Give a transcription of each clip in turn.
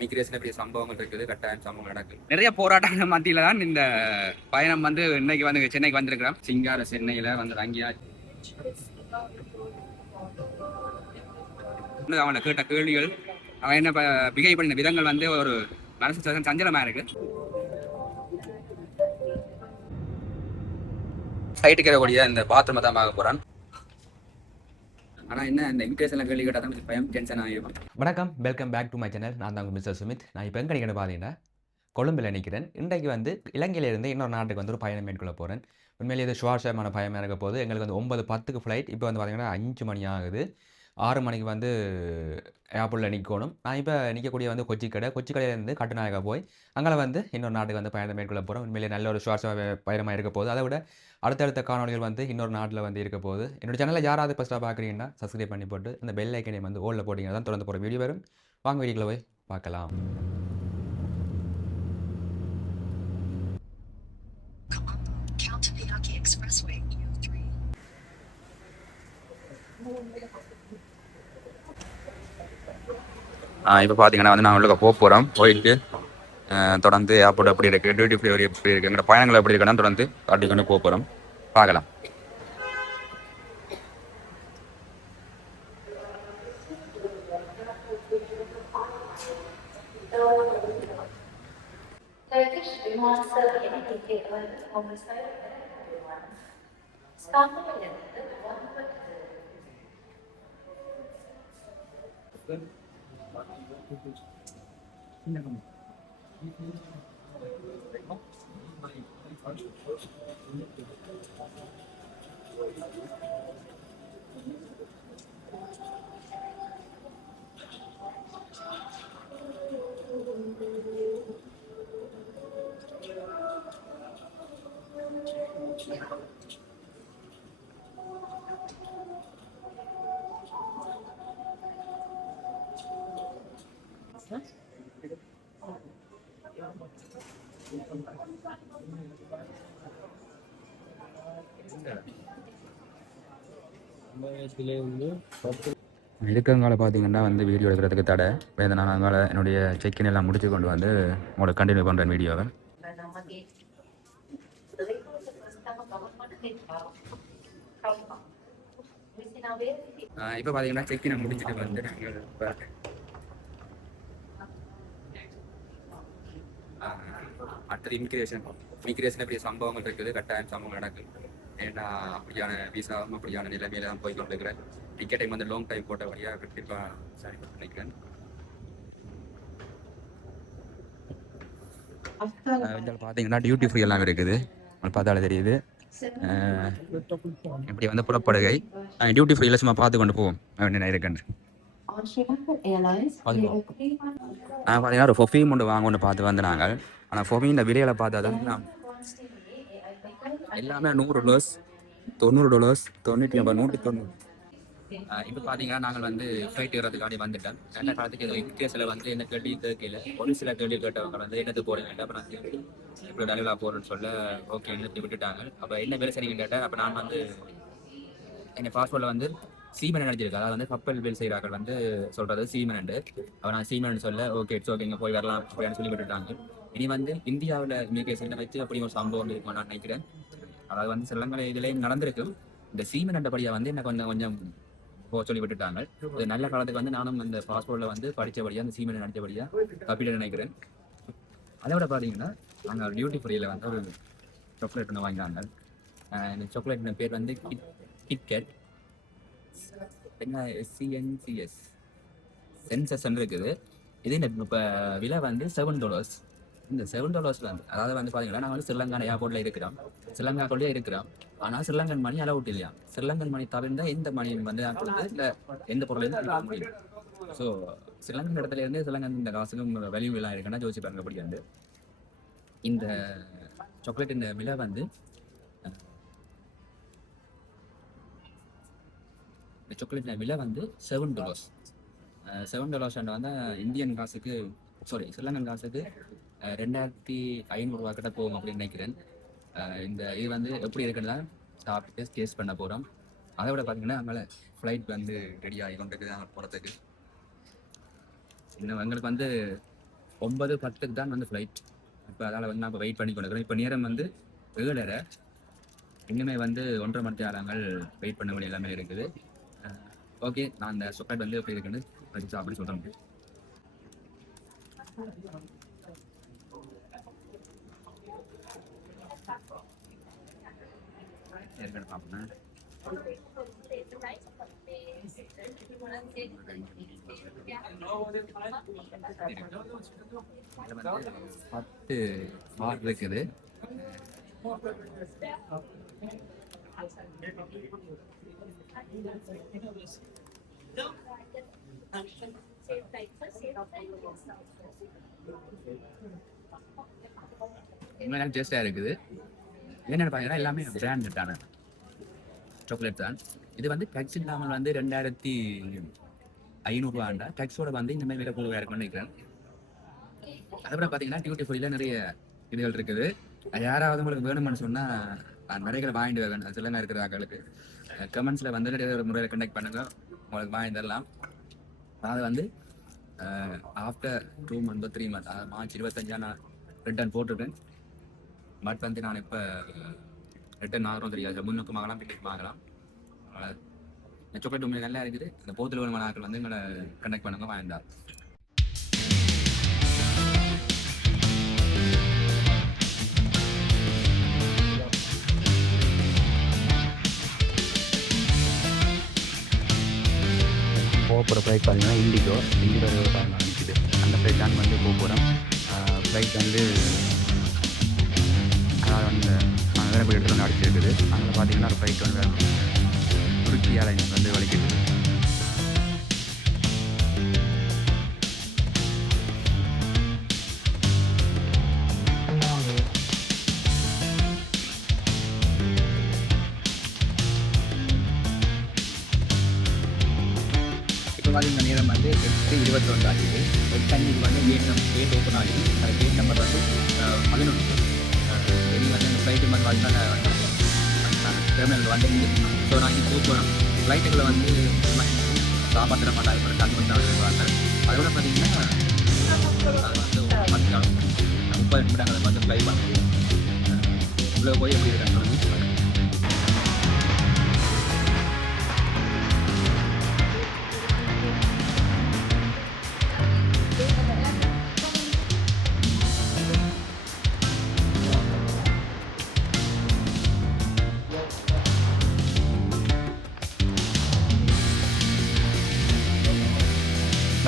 Migration பெரிய சம்பவங்கள் இருக்குது, கட்டாயம் சம்பவம் நடக்குது. நிறைய போராட்டங்கள் மத்தியில தான் இந்த பயணம் வந்து இன்னைக்கு வந்து சென்னைக்கு வந்திருக்கிறோம். சிங்கார சென்னையில வந்து தங்கியா அவனை கேட்ட கேள்விகள், அவன் என்ன பிகை பண்ண விதங்கள் வந்து ஒரு மனசு சஞ்சலமா இருக்கு. சைட்டுக்கு இருக்கக்கூடிய இந்த பாத்ரூமை தான் பார்க்க போறான். ஆனால் என்ன இந்த இமிகிரேஷனில் கேள்வி கேட்டால் தான் பயம் டென்ஷன் ஆகிடும். வணக்கம், welcome back to my channel. நான் தான் மிஸ்டர் சுமித். நான் இப்போ எங்கே நிற்கிறேன் பார்த்தீங்கன்னா கொழும்பில் நிற்கிறேன். இன்றைக்கு வந்து இலங்கையிலேருந்து இன்னொரு நாட்டுக்கு வந்து ஒரு பயணம் மேற்கொள்ள போகிறேன். உண்மையிலேயே இது சுவாரஸ்யமான பயணம் இருக்க போது. எங்களுக்கு வந்து 9:10க்கு ஃப்ளைட். இப்போ வந்து பார்த்தீங்கன்னா 5 மணி ஆகுது. 6 மணிக்கு வந்து ஏர்போர்ட்டில் நிற்கணும். நான் இப்போ நிற்கக்கூடிய வந்து கொச்சிக்கடையிலேருந்து கட்டுநாயக்கா போய் அங்கே வந்து இன்னொரு நாட்டுக்கு வந்து பயணம் மேற்கொள்ள போகிறோம். உண்மையிலேயே நல்ல ஒரு சுவாரஸ்ய பயணமாக இருக்க போகுது. அதை விட அடுத்தடுத்த காணொலிகள் வந்து இன்னொரு நாட்டில் வந்து இருக்க போகுது. என்னோட சேனலில் யாராவது ஃபஸ்ட்டாக பார்க்குறீங்கன்னா சப்ஸ்கிரைப் பண்ணி போட்டு அந்த பெல் ஐக்கனை வந்து ஓலில் போட்டிங்கன்னா தான் தொடர்ந்து போகிற வீடியோ வரும். வாங்க வீடியோக்குள்ள போய் பார்க்கலாம். இப்போ பார்த்தீங்கன்னா வந்து நாங்கள் உள்ள போக போகிறோம். போயிட்டு தொடர்ந்து ஏர்போர்ட் எப்படி இருக்குது, டியூட்டி ஃப்ரீ எப்படி இருக்குது, எங்களோட பயணங்கள் எப்படி இருக்குன்னா தொடர்ந்து காட்டிக்கொண்டு போக போகிறோம். பார்க்கலாம். இருக்கங்கால பார்த்தீங்கன்னா வந்து வீடியோ எடுக்கிறதுக்கு தடை. நான் அதனால் என்னுடைய செக்கின் எல்லாம் முடிச்சு கொண்டு வந்து உங்களோட கண்டினியூ பண்ணுறேன் வீடியோவை. இப்போ பார்த்தீங்கன்னா செக்கினை முடிச்சுட்டு வந்து நாங்கள் இப்போ அடுத்தது இமிகிரேஷன் பெரிய சம்பவங்கள் இருக்குது, கட்டாயம் சம்பவம் நடக்குது. ஏன்னா அப்படியான விசாவும் அப்படியான நிலைமையில தான் போய் கொண்டிருக்கிறேன். டிக்கெட்டை வந்து லாங் டைம் போட்ட வழியாக கண்டிப்பாக சரி பண்ணி நினைக்கிறேன். பார்த்தீங்கன்னா டியூட்டி ஃப்ரீ எல்லாம் இருக்குது, பார்த்தாலே தெரியுது. இப்படி வந்து புறப்படுகை டியூட்டி ஃப்ரீல சும்மா பார்த்து கொண்டு போவோம் அப்படின்னு இருக்கேன். பார்த்தீங்கன்னா ஒரு ஃபொஃபீம் ஒன்று வாங்கன்னு பார்த்து வந்து நாங்கள். ஆனால் ஃபொஃபீன் இந்த விலையில பார்த்தா தான் எல்லாமே $100, $90, 190. இப்போ பார்த்தீங்கன்னா நாங்கள் வந்து ஃப்ளைட் ஏறதுக்காண்டி வந்துட்டேன். ரெண்ட காலத்துக்கு ஏதோ இன்கேஸில் வந்து என்ன கேள்வி கேட்கல. ஒரு சில கேள்வி கேட்டவங்க வந்து என்னது போகிறேன், அப்போ நான் இப்படி டெலிவலாக போகிறேன்னு சொல்ல ஓகே என்ன விட்டுட்டாங்க. அப்போ என்ன வேலை செய்யுங்க கேட்டேன். அப்போ நான் வந்து என் பாஸ்போர்ட்டில் வந்து சீமெண்ட் நினைச்சிருக்கேன். அதாவது வந்து கப்பல் வேலை செய்கிறார்கள் வந்து சொல்கிறது சீமெண்ட். அப்போ நான் சீமெண்ட் சொல்ல ஓகே இட்ஸ் ஓகே இங்கே போய் வரலாம் அப்படின்னு சொல்லி விட்டுட்டாங்க. இனி வந்து இந்தியாவில் இமிகிரேஷனை வச்சு அப்படி ஒரு சம்பவம் இருக்குமா நான் நினைக்கிறேன். அதாவது வந்து சிலங்களை இதுலேயும் நடந்திருக்கு. இந்த சீமெண்ட் படியாக வந்து எனக்கு கொஞ்சம் போக சொல்லி விட்டுட்டாங்க. இது நல்ல காலத்துக்கு வந்து நானும் இந்த பாஸ்போர்ட்டில் வந்து படித்தபடியாக அந்த சீமெண்ட் நடித்தபடியாக தப்பிட நினைக்கிறேன். அதை விட பார்த்தீங்கன்னா நாங்கள் டியூட்டி ஃப்ரீயில் வந்து ஒரு சாக்லேட் ஒன்று வாங்கினாங்க. இந்த சாக்லேட் பேர் வந்து கிட்கேட் என்ன SCNCS சென்சஸ் இருக்குது. இது இப்போ விலை வந்து $7. இந்த $7 வந்து அதாவது வந்து பார்த்தீங்கன்னா நாங்கள் வந்து ஸ்ரீலங்கா ஏர்போர்ட்டில் இருக்கிறோம், ஸ்ரீலங்காக்குள்ளேயே இருக்கிறோம். ஆனால் ஸ்ரீலங்கன் மணி அலவுட் இல்லையா. ஸ்ரீலங்கன் மணி தவிர்த்தால் எந்த மணியும் வந்து இல்லை எந்த பொருளையும் கொடுக்க முடியும். ஸோ ஸ்ரீலங்கன் இடத்துல இருந்து ஸ்ரீலங்கன் இந்த காசுக்கும் வேல்யூ எல்லாம் இருக்குன்னா யோசிச்சு பாருங்க. அப்படி வந்து இந்த சாக்லேட்டின் விலை வந்து இந்த சாக்லேட்டின் விலை வந்து $7. $7 வந்து இந்தியன் காசுக்கு ஸ்ரீலங்கன் காசுக்கு 2500 கிட்ட போகும் அப்படின்னு நினைக்கிறேன். இந்த இது வந்து எப்படி இருக்குன்னு சாப்பிட்டு டேஸ்ட் பண்ண போகிறோம். அதை விட பார்த்தீங்கன்னா அதனால ஃப்ளைட் வந்து ரெடி ஆகி கொண்டு இருக்குது அங்கே போகிறதுக்கு. இன்னும் எங்களுக்கு வந்து 9:10 தான் வந்து ஃப்ளைட். இப்போ அதால் வந்து நான் இப்போ வெயிட் பண்ணி கொண்டிருக்கிறேன். இப்போ நேரம் வந்து 7:30. இன்னுமே வந்து 1.5 மணி நேரங்கள் வெயிட் பண்ண வேண்டிய எல்லாமே இருக்குது. ஓகே, நான் அந்த சொக்கட் வந்து எப்படி இருக்குன்னு அப்படி சொல்கிறேன். ஏற்கனவே பார்ப்பேன். இதில் வந்து 10 பார் இருக்குது. உண்மையிலே டேஸ்டாக இருக்குது. என்னென்னு பார்த்தீங்கன்னா எல்லாமே பிராண்டடான சாக்லேட் தான். இது வந்து டேக்ஸ் இல்லாமல் வந்து 2500 ரூபாண்டா. டேக்ஸோட வந்து இந்த மாதிரி விலை கூட இருக்குன்னு நினைக்கிறேன். அதுபோல் பார்த்தீங்கன்னா டியூட்டி ஃப்ரீயில் நிறைய இதுகள் இருக்குது. யாராவது உங்களுக்கு வேணும்னு சொன்னால் நான் நிறைய வாங்கிட்டு வரேன். அது சில இருக்கிற ஆக்களுக்கு கமெண்ட்ஸில் வந்து நிறைய ஒரு முறையில் கண்டெக்ட் பண்ணுங்க, உங்களுக்கு வாங்கி தரலாம். அது வந்து ஆஃப்டர் 2 months 3 months, மார்ச் 25 நான் ரிட்டர்ன் போட்டிருக்கேன். பட் வந்து நான் இப்போ ரிட்டர்ன் ஆகிறோம் தெரியாது, முன்னுக்கும் ஆகலாம் பின்னுக்கும் ஆகலாம். சாக்லேட் உண்மையை நல்லா இருக்குது. இந்த போத்தில் வேணுமான ஆக்கள் வந்து எங்களை கண்டெக்ட் பண்ணுங்க, வாங்கிட்டா. போகிற ஃப்ளைட் பார்த்தீங்கன்னா இண்டிகோ நிற்குது. அந்த ஃப்ளைட் தான் வந்து போக போகிறோம். ஃப்ளைட் வந்து அதாவது வந்து வேறு போய் எடுத்து வந்து அடிச்சிருக்குது. அங்கே பார்த்தீங்கன்னா ஒரு ஃப்ளைட் வந்து துருக்கி ஏர்லைன்ஸ் வந்து வலிக்குது. இந்த நேரம் வந்து 8:21 ஆகுது. 8:05 வந்து கேட் ஓப்பன் ஆகுது. அந்த கேட் நம்பர் வந்து 11. வெளியே வந்து அந்த ஃப்ளைட்டு வந்து டெர்மினல் வந்து. ஸோ நான் இங்கே போகிறோம். ஃப்ளைட்டுகளை வந்து காப்பாற்ற மாட்டாங்க, கண்டுபிடிச்சாங்க. அதோட பார்த்தீங்கன்னா அது வந்து 30 நிமிடங்கள் வந்து ஃப்ளை பண்ணுது. இவ்வளோ போய் எப்படி இருக்காங்க.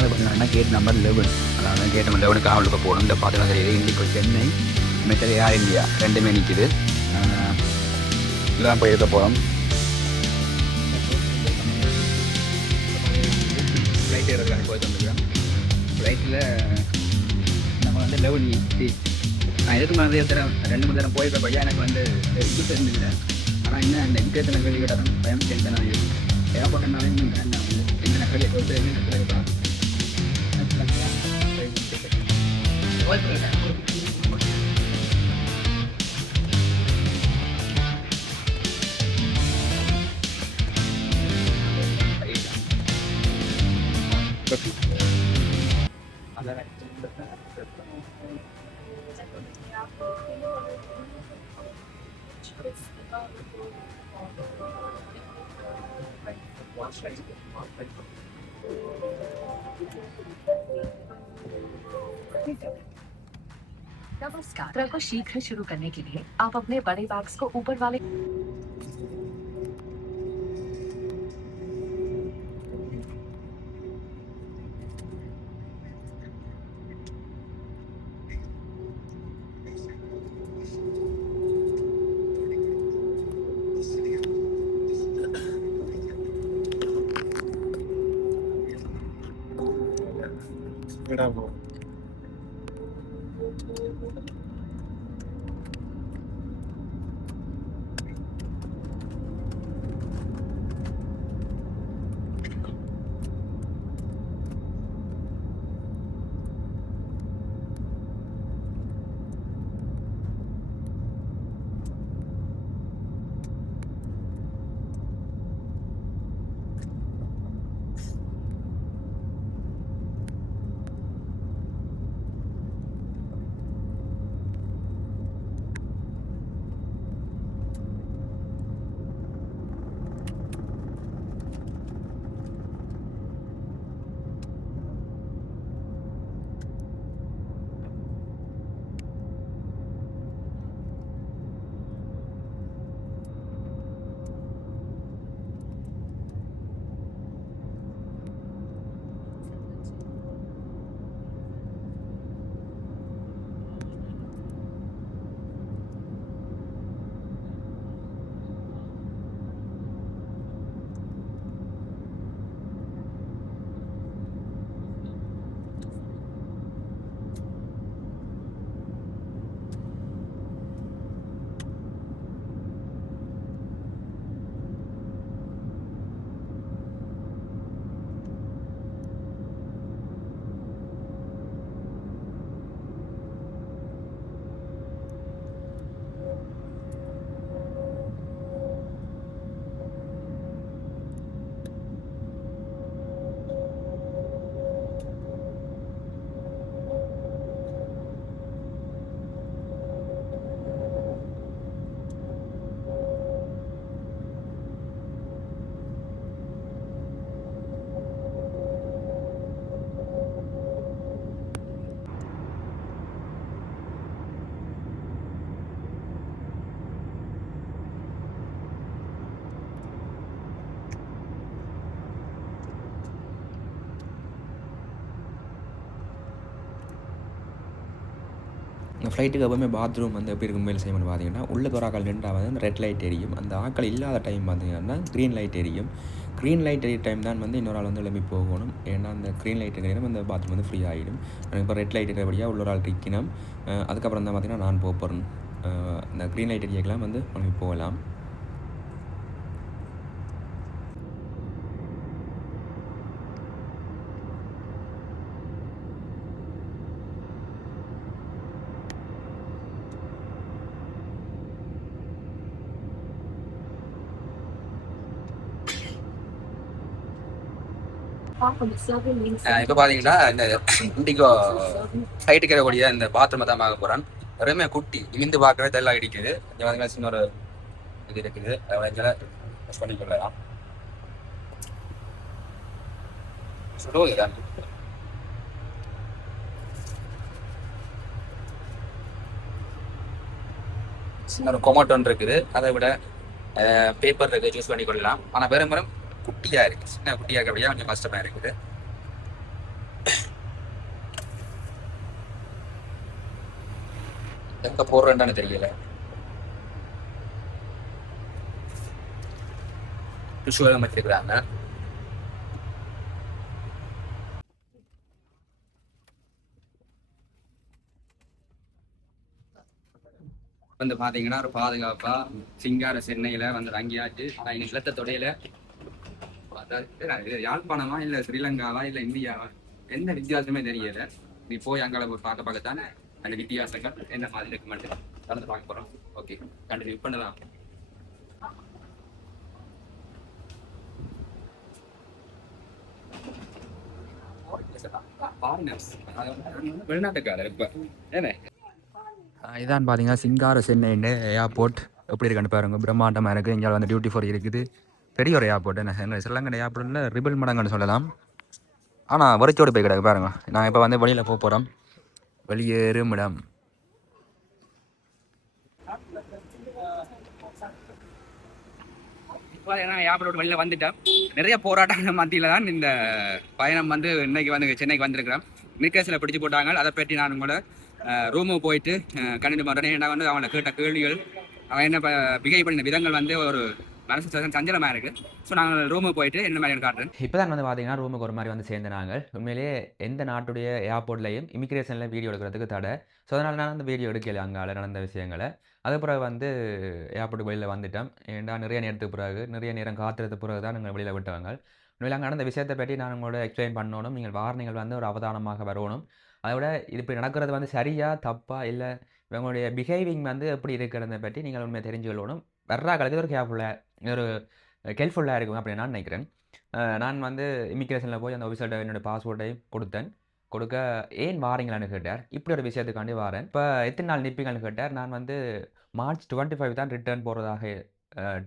பார்த்தீங்கன்னா கேட் நம்பர் 11. அதாவது கேட் நம்பர் 11 காவலுக்கு போகணும். இந்த பார்த்தீங்கன்னா தெரியுது இண்டிகோ சென்னை, மெட்டல் ஏர் இந்தியா ரெண்டுமே நிற்கிது. இதெல்லாம் போய் இருக்க போகிறோம். ஃப்ளைட் ஏறதுக்கான போயிட்டு வந்துருக்கேன். ஃப்ளைட்டில் நம்ம வந்து 11 நான் எதுக்கு மாதிரி 2 மணி நேரம் போயிருக்க பையன் எனக்கு வந்து இது தெரிஞ்சுக்கல. ஆனால் இன்னும் அந்த இன்டர்நெட் வெளியே கிடக்கும் பயம் டென்ஷன் ஆகிடும். ஏர்போர்ட்னாலே இந்த வெளியே கொடுத்து இருக்கலாம். नमस्कार। यात्रा को शीघ्र शुरू करने के लिए आप अपने बड़े बैग्स को ऊपर वाले இந்த ஃப்ளைட்டுக்கு எப்பவுமே பாத்ரூம் வந்து எப்படி இருக்கும் மேல் செய்யணும்னு பார்த்தீங்கன்னா உள்ளுக்கு ஒரு ஆக்கள் நின்றா வந்து அந்த ரெட் லைட் எரியும். அந்த ஆக்கள் இல்லாத டைம் பார்த்தீங்கன்னா க்ரீன் லைட் எரியும். க்ரீன் லைட் எரிய டைம் தான் வந்து இன்னொரு ஆள் வந்து எழுப்பி போகணும். ஏன்னா அந்த க்ரீன் லைட் எரியும் அந்த பாத்ரூம் வந்து ஃப்ரீ ஆகிடும். இப்போ ரெட் லைட் இருக்கிறபடியாக உள்ள ஒரு ஆள் இருக்கணும். அதுக்கப்புறம் தான் பார்த்தீங்கன்னா நான் போகிறேன். இந்த க்ரீன் லைட் எரியக்கெல்லாம் வந்து போகலாம். இப்போ பார்த்தீங்கன்னா இந்த இண்டிகோ ஃப்ளைட்டுக்கு இருக்கக்கூடிய இந்த பாத்ரூமை தான் பார்க்க போகிறேன். எல்லாமே குட்டி இருந்து பார்க்கவே தெல்லாம் இடிக்குது. இங்கே பார்த்தீங்கன்னா சின்ன ஒரு இது இருக்குது. அதை யூஸ் பண்ணிக்கொள்ளலாம். சொல்லுவது சின்ன ஒரு கொமோட்டோன் இருக்குது. அதை விட பேப்பர் இருக்குது, யூஸ் பண்ணிக்கொள்ளலாம். ஆனால் பெரும்பெரும் குட்டியா இருக்கு, சின்ன குட்டியா இருக்கப்படியா கொஞ்சம் கஷ்டமா இருக்குது. எங்க போடுறேன்னு தெரியல. டிஷ்யூலாம் வச்சிருக்கிறாங்க. வந்து பாத்தீங்கன்னா ஒரு பாதுகாப்பா சிங்கார சென்னையில வந்து தங்கியாச்சு. ஆனா இன்னைக்கு நிலத்த தொடையில யாழ்ப்பாணமா இல்ல ஸ்ரீலங்காவா இல்ல இந்தியாவா எந்த வித்தியாசமே தெரியல. நீ போய் அங்கே பார்க்க பார்க்கத்தானே அந்த வித்தியாசங்கள் என்ன மாதிரி இருக்கு மட்டும் கலந்து பார்க்க போறோம். ஓகே, கண்டினியூ பண்ணலாம். வெளிநாட்டுக்காரர் இப்ப ஏனே இதான் பார்த்தீங்கன்னா சிங்கார சென்னைன்னு ஏர்போர்ட் எப்படி இருக்குன்னு பாருங்க. பிரம்மாண்டமாக இருக்குது. இங்கே வந்து டியூட்டி ஃப்ரீ இருக்குது. பெரிய ஒரு ஏர்போர்ட். என்ன ஸ்ரீலங்கன் ஏர்போர்ட்டில் ரிபிள் மடங்குன்னு சொல்லலாம். ஆனால் வரிச்சோடு போய் கிடக்கு பாருங்க. நான் இப்போ வந்து வெளியில் போகிறோம். வெளியேறும் இடம். ஏர்போர்ட் வெளியில் வந்துட்டேன். நிறைய போராட்டங்கள் மத்தியில் தான் இந்த பயணம் வந்து இன்னைக்கு வந்து சென்னைக்கு வந்திருக்கிறேன். நிக்கேஸில் பிடிச்சி போட்டாங்க. அதை பற்றி நான் உங்களோட ரூமுக்கு போயிட்டு கண்டினியூ பண்ணுறேன். ஏன்னா வந்து அவனை கேட்ட கேள்விகள், அவன் என்ன பிஹேவ் பண்ணின விதங்கள் வந்து ஒரு மனசு சஞ்சலமாக இருக்குது. ஸோ நாங்கள் ரூமுக்கு போயிட்டு என்ன மாதிரி காட்டுறேன். இப்போ தான் வந்து பார்த்தீங்கன்னா ரூமுக்கு ஒரு மாதிரி வந்து சேர்ந்து நாங்கள் உண்மையிலேயே எந்த நாட்டுடைய ஏர்போர்ட்லையும் இமிக்ரேஷனில் வீடியோ எடுக்கிறதுக்கு தடை. ஸோ அதனால் நான் அந்த வீடியோ எடுக்கல அங்கால நடந்த விஷயங்களை. அது பிறகு வந்து ஏர்போர்ட்டுக்கு வெளியில் வந்துட்டோம். ஏன்டா நிறைய நேரத்துக்கு பிறகு நிறைய நேரம் காத்துறதுக்கு பிறகு தான் நீங்கள் வெளியில் விட்டாங்க. உண்மையில் அங்கே நடந்த விஷயத்தை பற்றி நான் உங்களோட எக்ஸ்பிளைன் பண்ணணும். நீங்கள் வார்னிகள் வந்து ஒரு அவதானமாக வரணும். அதை விட இது இப்படி நடக்கிறது வந்து சரியா தப்பா இல்லை இவங்களுடைய பிஹேவிங் வந்து எப்படி இருக்கிறத பற்றி நீங்கள் உண்மையை தெரிஞ்சு கொள்ளணும். வர்றாக்களுக்கு ஒரு ஹெல்ப்ஃபுல்லாக இருக்கும் அப்படின்னு நான் நினைக்கிறேன். நான் வந்து இமிக்ரேஷனில் போய் அந்த ஆஃபீஸர்கிட்ட என்னோடய பாஸ்போர்ட்டையும் கொடுக்க ஏன் வாரீங்களான்னு கேட்டார். இப்படி ஒரு விஷயத்துக்காண்டி வாரேன். இப்போ எத்தனை நாள் நிற்பீங்கன்னு கேட்டார். நான் வந்து March 25 தான் ரிட்டர்ன் போகிறதாக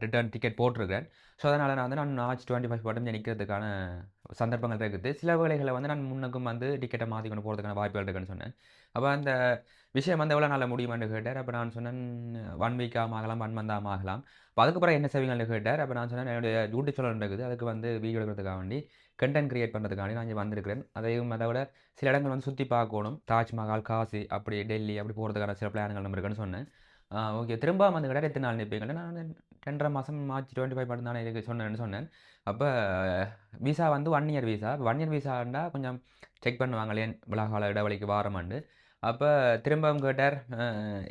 ரிட்டர்ன் டிக்கெட் போட்டிருக்கேன். ஸோ அதனால் நான் March 25 மட்டும் நிற்கிறதுக்கான சந்தர்ப்பங்கள் இருக்குது. சில வேளைகளை வந்து நான் முன்னுக்கும் வந்து டிக்கெட்டை மாற்றி கொண்டு போகிறதுக்கான வாய்ப்புகள் இருக்குன்னு சொன்னேன். அப்போ அந்த விஷயம் வந்து எவ்வளோ நாளில் முடியுமான்னு கேட்டார். அப்போ நான் சொன்னேன் 1 வீக்காக ஆகலாம், 1 மந்த் ஆகலாம். அப்போ அதுக்கப்புறம் என்ன செய்வீங்கன்னு கேட்டார். அப்போ நான் சொன்னேன் என்னுடைய டியூட்டி சொல்லணும் இருக்குது. அதுக்கு வந்து வீடியோ எடுக்கிறதுக்காக வேண்டி கண்டென்ட் கிரியேட் பண்ணுறதுக்காண்டி நான் இங்கே வந்திருக்கிறேன். அதையும் அதை விட சில இடங்கள் வந்து சுற்றி பார்க்கணும். தாஜ்மஹால், காசி, அப்படி டெல்லி அப்படி போகிறதுக்கான சில பிளான்கள் நம்ம இருக்குன்னு சொன்னேன். ஓகே, திரும்ப வந்து கேட்டால் எத்தனை நாள் நிற்பீங்கன்னு நான் 2.5 மாதம் March 25 மட்டும் தானே இதுக்கு சொன்னேன். அப்போ விசா வந்து 1 இயர் விசா. 1 இயர் விசாண்டா கொஞ்சம் செக் பண்ணுவாங்களே விழாகால இடைவெளிக்கு வாரமாண்டு. அப்போ திரும்பவும் கேட்டார்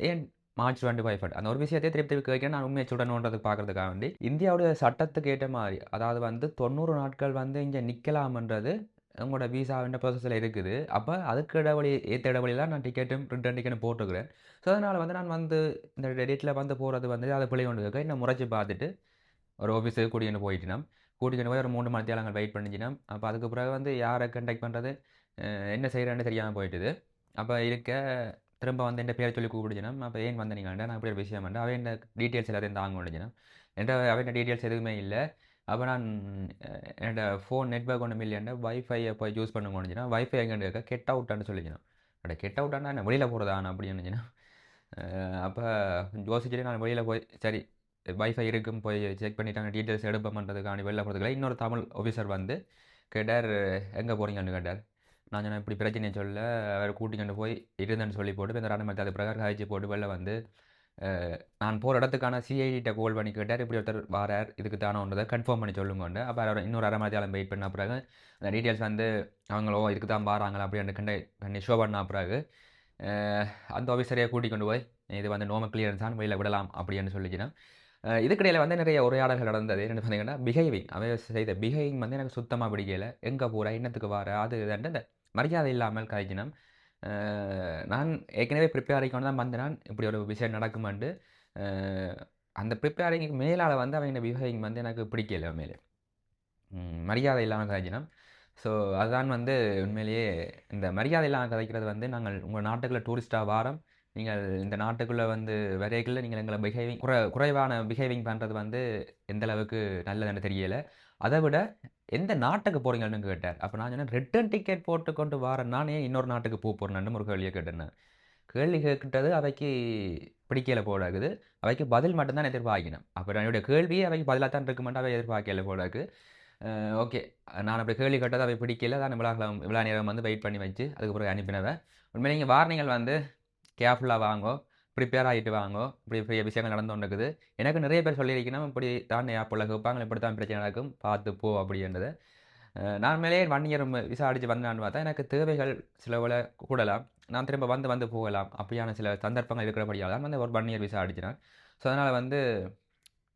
ஏன் March 25 அந்த ஒரு விஷயத்தையே திருப்பி கேட்க நான் உண்மையை சுடணுன்றதுக்கு பார்க்கறதுக்காக வேண்டி இந்தியாவுடைய சட்டத்துக்கு ஏற்ற மாதிரி அதாவது வந்து 90 நாட்கள் வந்து இங்கே நிற்கலாம்ன்றது உங்களோட விசாவின் ப்ராசஸில் இருக்குது. அப்போ அதுக்கு ஏற்ற இடைவெளியில் நான் ரிட்டர்ன் டிக்கெட்டும் போட்டுக்கிறேன். ஸோ அதனால் வந்து நான் வந்து இந்த டேட்டில் வந்து போகிறது வந்து அதை பிள்ளை கொண்டு இருக்க இன்னும் முறைச்சி பார்த்துட்டு ஒரு ஆஃபீஸுக்கு கூட்டிகிட்டு போய் ஒரு 3 மணி நேரங்கள் வெயிட் பண்ணிச்சினோம். அப்போ அதுக்கு பிறகு வந்து யாரை கண்டெக்ட் பண்ணுறது என்ன செய்கிறேன்னு தெரியாமல் போயிட்டுது. அப்போ திரும்ப வந்து என் பேர் சொல்லி கூப்பிடுச்சினோம். அப்போ ஏன் வந்து நீங்கள் நான் அப்படி ஒரு விஷயம் பண்ணேன். அவன் டீட்டெயில்ஸ் எல்லாத்தையும் தாங்க முடிஞ்சினோம். அவன் டீட்டெயில்ஸ் எதுவுமே இல்லை. அப்போ நான் என்னோட ஃபோன் நெட்ஒர்க் ஒன்றும் இல்லையாண்டா வைஃபையை போய் யூஸ் பண்ண முடிஞ்சுன்னா வைஃபை எங்கே இருக்க கெட் அவுட்டான்னு சொல்லிக்கணும். கெட் அவுட்டானா என்ன வெளியில் போகிறதான அப்படின்னு இருந்துச்சுன்னா அப்போ யோசிச்சுட்டு நான் வெளியில் போய் சரி வைஃபை இருக்கும் போய் செக் பண்ணிட்டாங்க டீட்டெயில்ஸ் எடுப்ப பண்ணுறதுக்காண்டி வெளியில் போகிறதுக்குள்ள இன்னொரு தமிழ் ஆஃபீஸர் வந்து கேட்டார் எங்கே போகிறீங்கன்னு கேட்டார். நான் சொன்னேன் இப்படி பிரச்சனையை சொல்ல அவர் கூட்டிக்கொண்டு போய் இருந்தேன்னு சொல்லி போட்டு இப்போ இந்த ராணுவத்தை அது பிரகாரம் காய்ச்சி போட்டு வெளில வந்து நான் போகிற இடத்துக்கான சிஐடிட்ட கால் பண்ணி கேட்டார் இப்படி ஒருத்தர் வாரார் இதுக்கு தானே ஒன்றதை கன்ஃபார்ம் பண்ணி சொல்லுங்கண்டு அப்போ அவர் இன்னொரு அரை மணி நேரம் வெயிட் பண்ண பிறகு அந்த டீட்டெயில்ஸ் வந்து அவங்களோ இதுக்கு தான் வாராங்களா அப்படின்னு கண்டி ஷோ பண்ண பிறகு அந்த ஆஃபீஸரையை கூட்டிக் கொண்டு போய் இது வந்து நோம கிளியரன்ஸ் தான் வெளியில் விடலாம் அப்படின்னு சொல்லிச்சுன்னா இதுக்கிடையில் வந்து நிறைய உரையாடல்கள் நடந்தது என்ன பார்த்தீங்கன்னா பிஹேவிங் அவை செய்த பிஹேவிங் வந்து எனக்கு சுத்தமாக பிடிக்கல எங்கே போகிற இன்னத்துக்கு வார அது இதுன்ட்டு இந்த மரியாதை இல்லாமல் காய்ச்சினம் நான் ஏற்கனவே ப்ரிப்பேர் ஆகிக்கொண்டு தான் வந்தேன் இப்படி ஒரு விஷயம் நடக்குமாண்டு அந்த ப்ரிப்பேரிங்க்கு மேலால் வந்து அவங்க பிஹேவிங் வந்து எனக்கு பிடிக்கல மேலே மரியாதை இல்லாமல் காய்ச்சினம் ஸோ அதுதான் வந்து உண்மையிலேயே இந்த மரியாதை இல்லாமல் கதைக்கிறது வந்து நாங்கள் உங்கள் நாட்டுக்குள்ளே டூரிஸ்ட்டாக வாரம் நீங்கள் இந்த நாட்டுக்குள்ளே வந்து வரைகளில் நீங்கள் எங்களை பிஹேவிங் குறைவான பிஹேவிங் பண்ணுறது வந்து எந்த அளவுக்கு நல்லதுன்னு தெரியலை அதை விட எந்த நாட்டுக்கு போகிறீங்கன்னு கேட்டார் அப்போ நான் சொன்னேன் ரிட்டர்ன் டிக்கெட் போட்டு கொண்டு வரேன் நானே இன்னொரு நாட்டுக்கு போகிறேன்னு ஒரு கேள்வியை கேட்டேன் கேள்வி கேட்கிட்டது அவைக்கு பிடிக்கல போடாக்குது அவைக்கு பதில் மட்டும்தான் எதிர்பார்க்கணும் அப்போ என்னுடைய கேள்வியே அவைக்கு பதிலாக தான் இருக்க மாட்டேன் அவை எதிர்பார்க்கல போடாக்கு ஓகே நான் அப்படி கேள்வி கேட்டது அவை பிடிக்கல தான் இவ்வளோ நேரம் வந்து வெயிட் பண்ணி வச்சு அதுக்கப்புறம் அனுப்பினவன் உண்மையிலே நீங்கள் வார்னிங்கள் வந்து கேர்ஃபுல்லாக வாங்கோ ப்ரிப்பேர் ஆகிட்டு வாங்கோ இப்படி பெரிய விஷயங்கள் நடந்து கொண்டிருக்குது எனக்கு நிறைய பேர் சொல்லியிருக்கணும் இப்படி தான் ஏப்பில் கேட்பாங்க இப்படி தான் பிரச்சனை நடக்கும் பார்த்து போ அப்படின்றத நான் மேலே 1 இயர் விசா அடித்து வந்தான்னு பார்த்தா எனக்கு தேவைகள் சில வேளை கூடலாம் நான் திரும்ப வந்து போகலாம் அப்படியான சில சந்தர்ப்பங்கள் இருக்கிறபடியால் தான் வந்து ஒரு 1 இயர் விசா அடிச்சினேன் ஸோ அதனால் வந்து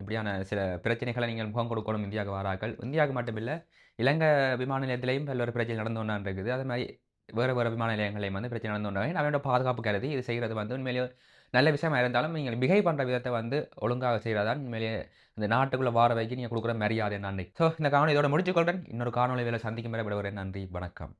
இப்படியான சில பிரச்சனைகளை நீங்கள் முகம் கொடுக்கணும் இந்தியாவுக்கு வாராக்கள் இந்தியாவுக்கு மட்டும் இல்லை இலங்கை விமான நிலையத்திலையும் பல்வேறு பிரச்சனை நடந்து கொண்டான் இருக்குது அது மாதிரி வேறு விமான நிலையங்களையும் வந்து பிரச்சனை நடந்து கொண்டாங்க அவனோட பாதுகாப்பு கருதி இது செய்கிறது வந்து உண்மையிலேயே நல்ல விஷயமா இருந்தாலும் நீங்கள் பிஹேவ் பண்ணுற விதத்தை வந்து ஒழுங்காக செய்கிறதான் உண்மையிலேயே இந்த நாட்டுக்குள்ளே வார வைக்க நீங்கள் கொடுக்குற மரியாதை நன்றி ஸோ இந்த காணொலி இதோட முடிச்சுக்கொள்கிறேன் இன்னொரு காணொலி வேலை சந்திக்கும் வரை விடுகிறேன் நன்றி வணக்கம்